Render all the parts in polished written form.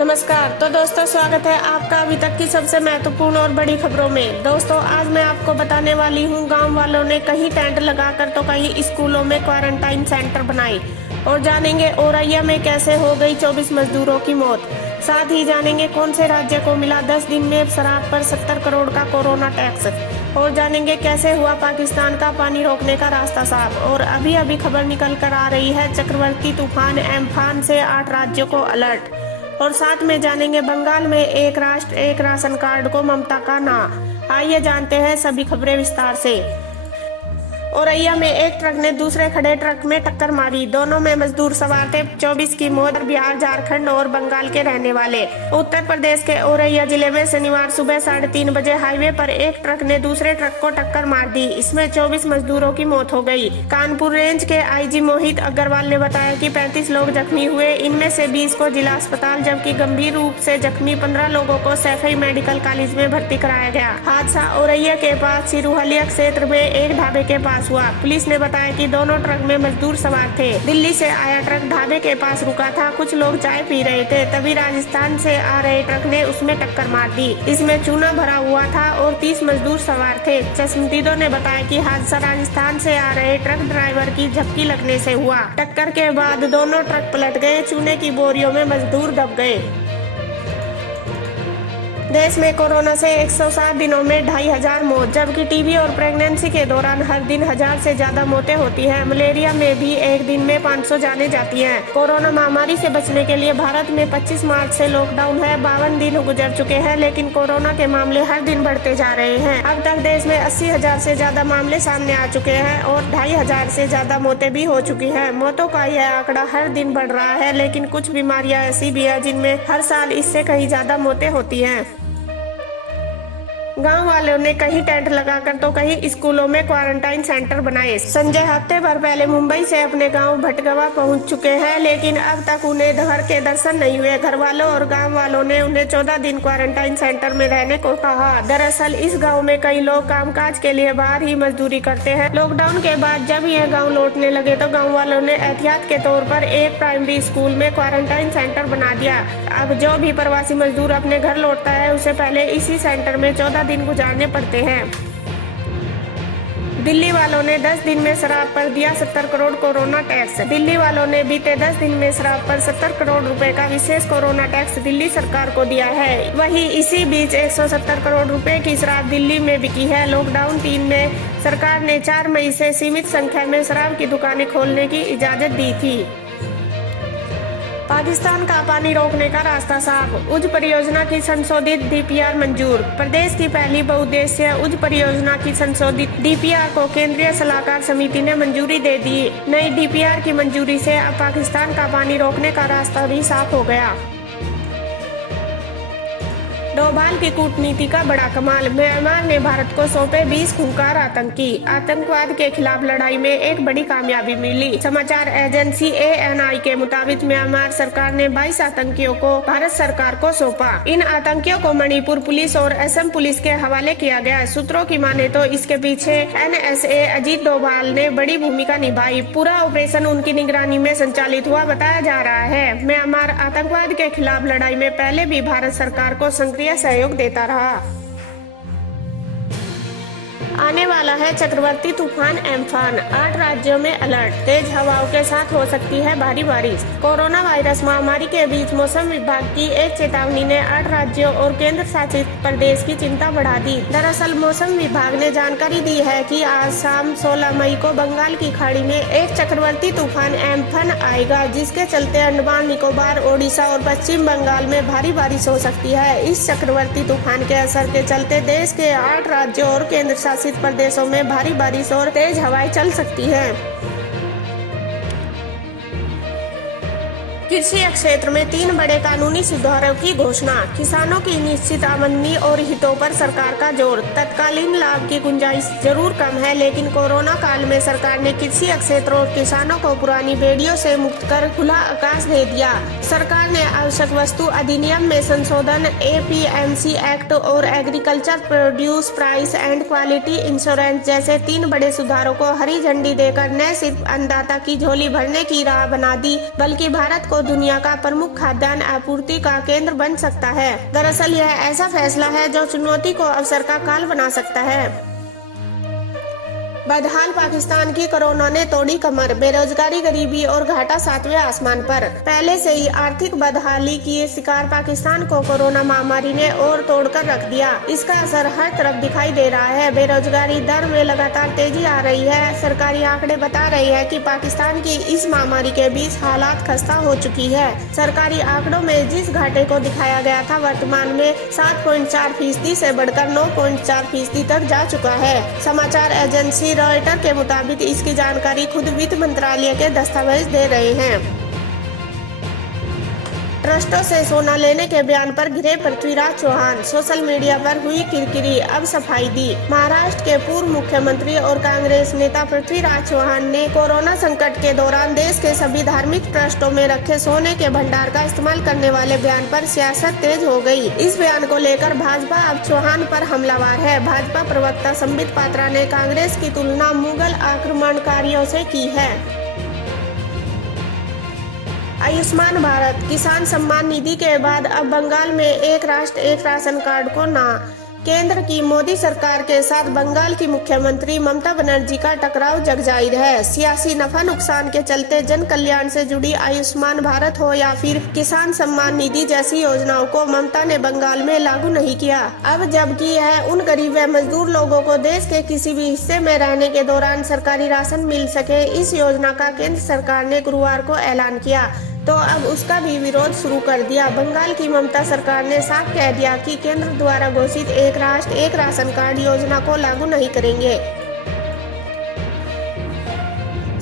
नमस्कार। तो दोस्तों, स्वागत है आपका अभी तक की सबसे महत्वपूर्ण और बड़ी खबरों में। दोस्तों, आज मैं आपको बताने वाली हूँ, गांव वालों ने कहीं टेंट लगाकर तो कहीं स्कूलों में क्वारंटाइन सेंटर बनाए। और जानेंगे औरैया में कैसे हो गई 24 मजदूरों की मौत। साथ ही जानेंगे कौन से राज्य को मिला 10 दिन में शराब पर 70 करोड़ का कोरोना टैक्स। और जानेंगे कैसे हुआ पाकिस्तान का पानी रोकने का रास्ता साफ। और अभी अभी खबर निकल कर आ रही है, चक्रवर्ती तूफान एम्फान से 8 राज्यों को अलर्ट। और साथ में जानेंगे बंगाल में एक राष्ट्र एक राशन कार्ड को ममता का ना। आइए जानते हैं सभी खबरें विस्तार से। औरैया में एक ट्रक ने दूसरे खड़े ट्रक में टक्कर मारी। दोनों में मजदूर सवार थे। 24 की मौत। बिहार, झारखंड और बंगाल के रहने वाले। उत्तर प्रदेश के औरैया जिले में शनिवार सुबह 3:30 बजे हाईवे पर एक ट्रक ने दूसरे ट्रक को टक्कर मार दी। इसमें 24 मजदूरों की मौत हो गई। कानपुर रेंज के आईजी मोहित अग्रवाल ने बताया कि 35 लोग जख्मी हुए। इनमें से 20 को जिला अस्पताल, जबकि गंभीर रूप से जख्मी 15 लोगों को सैफई मेडिकल कॉलेज में भर्ती कराया गया। हादसा औरैया के पास सिरुहलिया क्षेत्र में एक ढाबे के पास हुआ। पुलिस ने बताया कि दोनों ट्रक में मजदूर सवार थे। दिल्ली से आया ट्रक ढाबे के पास रुका था। कुछ लोग चाय पी रहे थे, तभी राजस्थान से आ रहे ट्रक ने उसमें टक्कर मार दी। इसमें चूना भरा हुआ था और 30 मजदूर सवार थे। चश्मदीदों ने बताया कि हादसा राजस्थान से आ रहे ट्रक ड्राइवर की झपकी लगने से हुआ। टक्कर के बाद दोनों ट्रक पलट गए। चूने की बोरियों में मजदूर दब गए। देश में कोरोना से 107 दिनों में 2500 मौत, जबकि टीबी और प्रेगनेंसी के दौरान हर दिन 1000 से ज्यादा मौतें होती हैं। मलेरिया में भी एक दिन में 500 जाने जाती हैं। कोरोना महामारी से बचने के लिए भारत में 25 मार्च से लॉकडाउन है। 52 दिन गुजर चुके हैं, लेकिन कोरोना के मामले हर दिन बढ़ते जा रहे हैं। अब तक देश में 80,000 से ज्यादा मामले सामने आ चुके हैं और 2500 से ज्यादा मौतें भी हो चुकी हैं। मौतों का यह आंकड़ा हर दिन बढ़ रहा है, लेकिन कुछ बीमारियां ऐसी भी है जिनमें हर साल इससे कहीं ज्यादा मौतें होती हैं। गांव वालों ने कहीं टेंट लगाकर तो कहीं स्कूलों में क्वारंटाइन सेंटर बनाए। संजय हफ्ते भर पहले मुंबई से अपने गांव भटगवा पहुंच चुके हैं, लेकिन अब तक उन्हें घर के दर्शन नहीं हुए। घर वालों और गांव वालों ने उन्हें 14 दिन क्वारंटाइन सेंटर में रहने को कहा। दरअसल इस गाँव में कई लोग कामकाज के लिए बाहर ही मजदूरी करते हैं। लॉकडाउन के बाद जब यह गाँव लौटने लगे तो गाँव वालों ने एहतियात के तौर पर एक प्राइमरी स्कूल में क्वारंटाइन सेंटर बना दिया। अब जो भी प्रवासी मजदूर अपने घर लौटता है, उसे पहले इसी सेंटर में 14 दिन गुजारने पड़ते हैं। दिल्ली वालों ने 10 दिन में शराब पर दिया 70 करोड़ कोरोना टैक्स। दिल्ली वालों ने बीते 10 दिन में शराब पर 70 करोड़ रुपए का विशेष कोरोना टैक्स दिल्ली सरकार को दिया है। वहीं इसी बीच 170 करोड़ रुपए की शराब दिल्ली में बिकी है। लॉकडाउन 3 में सरकार ने 4 मई से सीमित संख्या में शराब की दुकानें खोलने की इजाजत दी थी। पाकिस्तान का पानी रोकने का रास्ता साफ। उज परियोजना की संशोधित डीपीआर मंजूर। प्रदेश की पहली बहुउद्देशीय उज परियोजना की संशोधित डीपीआर को केंद्रीय सलाहकार समिति ने मंजूरी दे दी। नई डीपीआर की मंजूरी से अब पाकिस्तान का पानी रोकने का रास्ता भी साफ हो गया। डोभाल की कूटनीति का बड़ा कमाल। म्यांमार ने भारत को सौंपे 20 खूंखार आतंकी। आतंकवाद के खिलाफ लड़ाई में एक बड़ी कामयाबी मिली। समाचार एजेंसी ANI के मुताबिक म्यांमार सरकार ने 22 आतंकियों को भारत सरकार को सौंपा। इन आतंकियों को मणिपुर पुलिस और असम पुलिस के हवाले किया गया। सूत्रों की माने तो इसके पीछे NSA अजीत डोभाल ने बड़ी भूमिका निभाई। पूरा ऑपरेशन उनकी निगरानी में संचालित हुआ बताया जा रहा है। म्यांमार आतंकवाद के खिलाफ लड़ाई में पहले भी भारत सरकार को सक्रिय सहयोग देता रहा। आने वाला है चक्रवर्ती तूफान एम्फान। 8 राज्यों में अलर्ट। तेज हवाओं के साथ हो सकती है भारी बारिश। कोरोना वायरस महामारी के बीच मौसम विभाग की एक चेतावनी ने 8 राज्यों और केंद्र शासित प्रदेश की चिंता बढ़ा दी। दरअसल मौसम विभाग ने जानकारी दी है कि आज शाम 16 मई को बंगाल की खाड़ी में एक चक्रवर्ती तूफान एम्फान आएगा, जिसके चलते अंडमान निकोबार, ओडिशा और पश्चिम बंगाल में भारी बारिश हो सकती है। इस चक्रवर्ती तूफान के असर के चलते देश के 8 राज्यों और केंद्र शासित प्रदेशों में भारी बारिश और तेज हवाएं चल सकती हैं। कृषि क्षेत्र में 3 बड़े कानूनी सुधारों की घोषणा। किसानों की निश्चित आमदनी और हितों पर सरकार का जोर। तत्कालीन लाभ की गुंजाइश जरूर कम है, लेकिन कोरोना काल में सरकार ने कृषि क्षेत्र और किसानों को पुरानी बेड़ियों से मुक्त कर खुला आकाश दे दिया। सरकार ने आवश्यक वस्तु अधिनियम में संशोधन, APMC एक्ट और agriculture produce price and quality insurance जैसे 3 बड़े सुधारों को हरी झंडी देकर न सिर्फ अन्नदाता की झोली भरने की राह बना दी, बल्कि भारत को को दुनिया का प्रमुख खाद्यान्न आपूर्ति का केंद्र बन सकता है। दरअसल यह ऐसा फैसला है जो चुनौती को अवसर का काल बना सकता है। बदहाल पाकिस्तान की कोरोना ने तोड़ी कमर, बेरोजगारी, गरीबी और घाटा 7वें आसमान पर। पहले से ही आर्थिक बदहाली की शिकार पाकिस्तान को कोरोना महामारी ने और तोड़कर रख दिया। इसका असर हर तरफ दिखाई दे रहा है। बेरोजगारी दर में लगातार तेजी आ रही है। सरकारी आंकड़े बता रहे हैं कि पाकिस्तान की इस महामारी के बीच हालात खस्ता हो चुकी है। सरकारी आंकड़ों में जिस घाटे को दिखाया गया था, वर्तमान में 7.4% से बढ़कर 9.4% तक जा चुका है। समाचार एजेंसी रॉयटर के मुताबिक इसकी जानकारी खुद वित्त मंत्रालय के दस्तावेज दे रहे हैं। ट्रस्टों से सोना लेने के बयान पर घिरे पृथ्वीराज चौहान, सोशल मीडिया पर हुई किरकिरी, अब सफाई दी। महाराष्ट्र के पूर्व मुख्यमंत्री और कांग्रेस नेता पृथ्वीराज चौहान ने कोरोना संकट के दौरान देश के सभी धार्मिक ट्रस्टों में रखे सोने के भंडार का इस्तेमाल करने वाले बयान पर सियासत तेज हो गई। इस बयान को लेकर भाजपा अब चौहान पर हमलावर है। भाजपा प्रवक्ता संबित पात्रा ने कांग्रेस की तुलना मुगल आक्रमणकारियों से की है। आयुष्मान भारत किसान सम्मान निधि के बाद अब बंगाल में एक राष्ट्र एक राशन कार्ड को ना। केंद्र की मोदी सरकार के साथ बंगाल की मुख्यमंत्री ममता बनर्जी का टकराव जगजाहिर है। सियासी नफा नुकसान के चलते जन कल्याण से जुड़ी आयुष्मान भारत हो या फिर किसान सम्मान निधि जैसी योजनाओं को ममता ने बंगाल में लागू नहीं किया। अब जबकि यह उन गरीब व मजदूर लोगों को देश के किसी भी हिस्से में रहने के दौरान सरकारी राशन मिल सके, इस योजना का केंद्र सरकार ने गुरुवार को ऐलान किया तो अब उसका भी विरोध शुरू कर दिया। बंगाल की ममता सरकार ने साफ कह दिया कि केंद्र द्वारा घोषित एक राष्ट्र एक राशन कार्ड योजना को लागू नहीं करेंगे।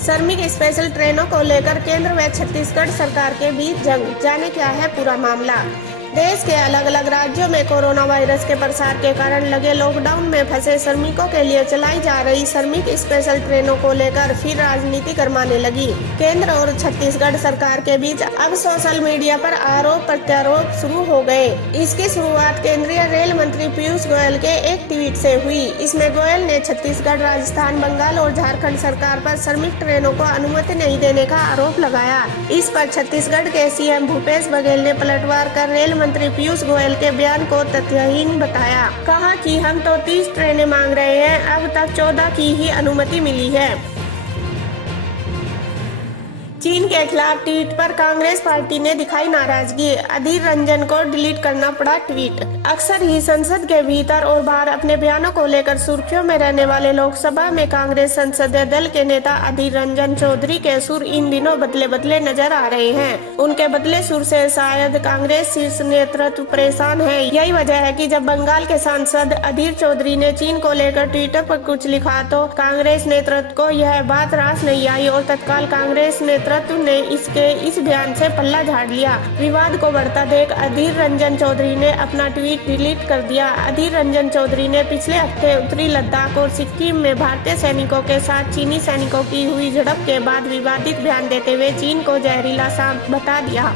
श्रमिक स्पेशल ट्रेनों को लेकर केंद्र व छत्तीसगढ़ सरकार के बीच जंग, जाने क्या है पूरा मामला। देश के अलग अलग राज्यों में कोरोना वायरस के प्रसार के कारण लगे लॉकडाउन में फंसे श्रमिकों के लिए चलाई जा रही श्रमिक स्पेशल ट्रेनों को लेकर फिर राजनीति गरमाने लगी। केंद्र और छत्तीसगढ़ सरकार के बीच अब सोशल मीडिया पर आरोप प्रत्यारोप शुरू हो गए। इसकी शुरुआत केंद्रीय रेल मंत्री पीयूष गोयल के एक ट्वीट से हुई। इसमें गोयल ने छत्तीसगढ़, राजस्थान, बंगाल और झारखंड सरकार पर श्रमिक ट्रेनों को अनुमति नहीं देने का आरोप लगाया। इस पर छत्तीसगढ़ के सीएम भूपेश बघेल ने पलटवार कर रेल मंत्री पीयूष गोयल के बयान को तथ्यहीन बताया। कहा कि हम तो 30 ट्रेनें मांग रहे हैं, अब तक 14 की ही अनुमति मिली है। चीन के खिलाफ ट्वीट पर कांग्रेस पार्टी ने दिखाई नाराजगी, अधीर रंजन को डिलीट करना पड़ा ट्वीट। अक्सर ही संसद के भीतर और बाहर अपने बयानों को लेकर सुर्खियों में रहने वाले लोकसभा में कांग्रेस संसदीय दल के नेता अधीर रंजन चौधरी के सुर इन दिनों बदले बदले नजर आ रहे हैं। उनके बदले सुर से शायद कांग्रेस शीर्ष नेतृत्व परेशान है। यही वजह है कि जब बंगाल के सांसद अधीर चौधरी ने चीन को लेकर ट्विटर पर कुछ लिखा तो कांग्रेस नेतृत्व को यह बात रास नहीं आई और तत्काल कांग्रेस नेतृत्व ने इसके इस बयान से पल्ला झाड़ लिया। विवाद को बढ़ता देख अधीर रंजन चौधरी ने अपना ट्वीट डिलीट कर दिया। अधीर रंजन चौधरी ने पिछले हफ्ते उत्तरी लद्दाख और सिक्किम में भारतीय सैनिकों के साथ चीनी सैनिकों की हुई झड़प के बाद विवादित बयान देते हुए चीन को जहरीला सांप बता दिया।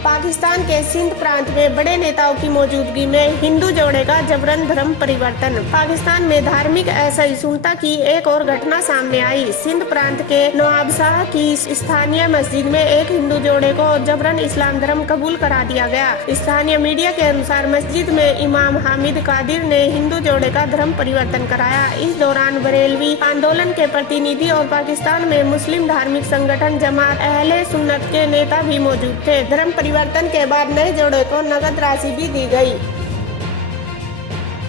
पाकिस्तान के सिंध प्रांत में बड़े नेताओं की मौजूदगी में हिंदू जोड़े का जबरन धर्म परिवर्तन। पाकिस्तान में धार्मिक असहिष्णुता की एक और घटना सामने आई। सिंध प्रांत के नवाबशाह की स्थानीय मस्जिद में एक हिंदू जोड़े को जबरन इस्लाम धर्म कबूल करा दिया गया। स्थानीय मीडिया के अनुसार मस्जिद में इमाम हामिद कादिर ने हिंदू जोड़े का धर्म परिवर्तन कराया। इस दौरान बरेलवी आंदोलन के प्रतिनिधि और पाकिस्तान में मुस्लिम धार्मिक संगठन जमात अहले सुन्नत के नेता भी मौजूद थे। धर्म परिवर्तन के बाद नए जोड़े को नगद राशि भी दी गई।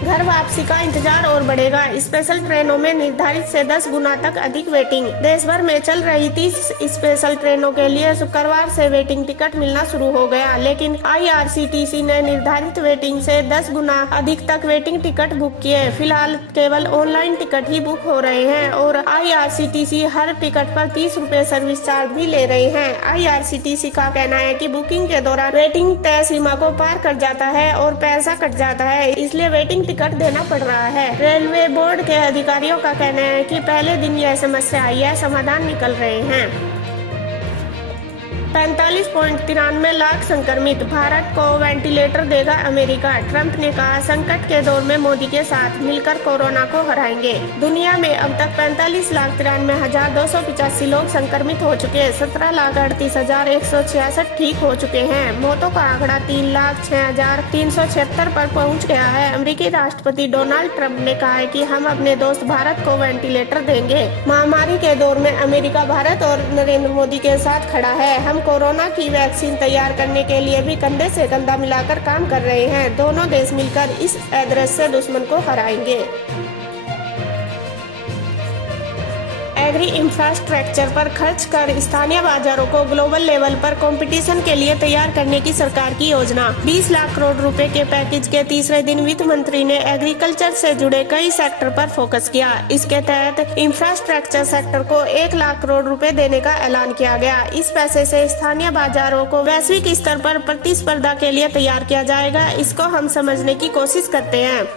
घर वापसी का इंतजार और बढ़ेगा। स्पेशल ट्रेनों में निर्धारित से 10 गुना तक अधिक वेटिंग। देश भर में चल रही 30 स्पेशल ट्रेनों के लिए शुक्रवार से वेटिंग टिकट मिलना शुरू हो गया, लेकिन IRCTC ने निर्धारित वेटिंग से 10 गुना अधिक तक वेटिंग टिकट बुक किए। फिलहाल केवल ऑनलाइन टिकट ही बुक हो रहे हैं और IRCTC हर टिकट पर 30 रुपए सर्विस चार्ज भी ले रहे हैं। IRCTC का कहना है कि बुकिंग के दौरान वेटिंग तय सीमा को पार कर जाता है और पैसा कट जाता है, इसलिए वेटिंग टिकट देना पड़ रहा है। रेलवे बोर्ड के अधिकारियों का कहना है कि पहले दिन यह समस्या आई है, समाधान निकल रहे हैं। 45.93 लाख संक्रमित, भारत को वेंटिलेटर देगा अमेरिका। ट्रंप ने कहा, संकट के दौर में मोदी के साथ मिलकर कोरोना को हराएंगे। दुनिया में अब तक 45,93,285 लोग संक्रमित हो चुके, 17,38,166 ठीक हो चुके हैं। मौतों का आंकड़ा 3,06,376 पर पहुंच गया है। अमेरिकी राष्ट्रपति डोनाल्ड ट्रंप ने कहा है कि हम अपने दोस्त भारत को वेंटिलेटर देंगे। महामारी के दौर में अमेरिका भारत और नरेंद्र मोदी के साथ खड़ा है। हम कोरोना की वैक्सीन तैयार करने के लिए भी कंधे से कंधा मिलाकर काम कर रहे हैं। दोनों देश मिलकर इस अदृश्य दुश्मन को हराएंगे। एग्री इंफ्रास्ट्रक्चर पर खर्च कर स्थानीय बाजारों को ग्लोबल लेवल पर कंपटीशन के लिए तैयार करने की सरकार की योजना। 20 लाख करोड़ रुपए के पैकेज के तीसरे दिन वित्त मंत्री ने एग्रीकल्चर से जुड़े कई सेक्टर पर फोकस किया। इसके तहत इंफ्रास्ट्रक्चर सेक्टर को 1 लाख करोड़ रुपए देने का ऐलान किया गया। इस पैसे से स्थानीय बाजारों को वैश्विक स्तर पर प्रतिस्पर्धा के लिए तैयार किया जाएगा। इसको हम समझने की कोशिश करते हैं।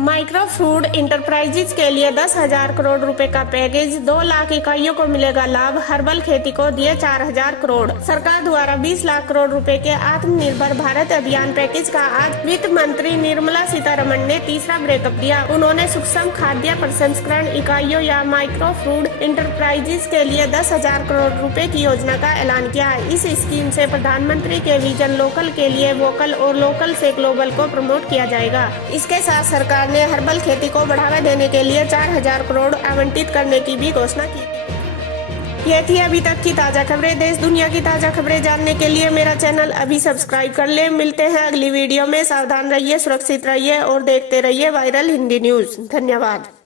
माइक्रो फूड इंटरप्राइजेज के लिए 10,000 करोड़ रुपए का पैकेज, 2 लाख इकाइयों को मिलेगा लाभ। हर्बल खेती को दिए 4,000 करोड़। सरकार द्वारा 20 लाख करोड़ रुपए के आत्मनिर्भर भारत अभियान पैकेज का आज वित्त मंत्री निर्मला सीतारमण ने तीसरा ब्रेकअप दिया। उन्होंने सूक्ष्म खाद्य प्रसंस्करण इकाइयों या माइक्रो फूड इंटरप्राइजेज के लिए 10,000 करोड़ रुपए की योजना का ऐलान किया। इस स्कीम से प्रधानमंत्री के विजन लोकल के लिए वोकल और लोकल से ग्लोबल को प्रमोट किया जाएगा। इसके साथ सरकार ने हर्बल खेती को बढ़ावा देने के लिए 4,000 करोड़ आवंटित करने की भी घोषणा की। ये थी अभी तक की ताजा खबरें। देश दुनिया की ताजा खबरें जानने के लिए मेरा चैनल अभी सब्सक्राइब कर ले। मिलते हैं अगली वीडियो में। सावधान रहिए, सुरक्षित रहिए और देखते रहिए वायरल हिंदी न्यूज। धन्यवाद।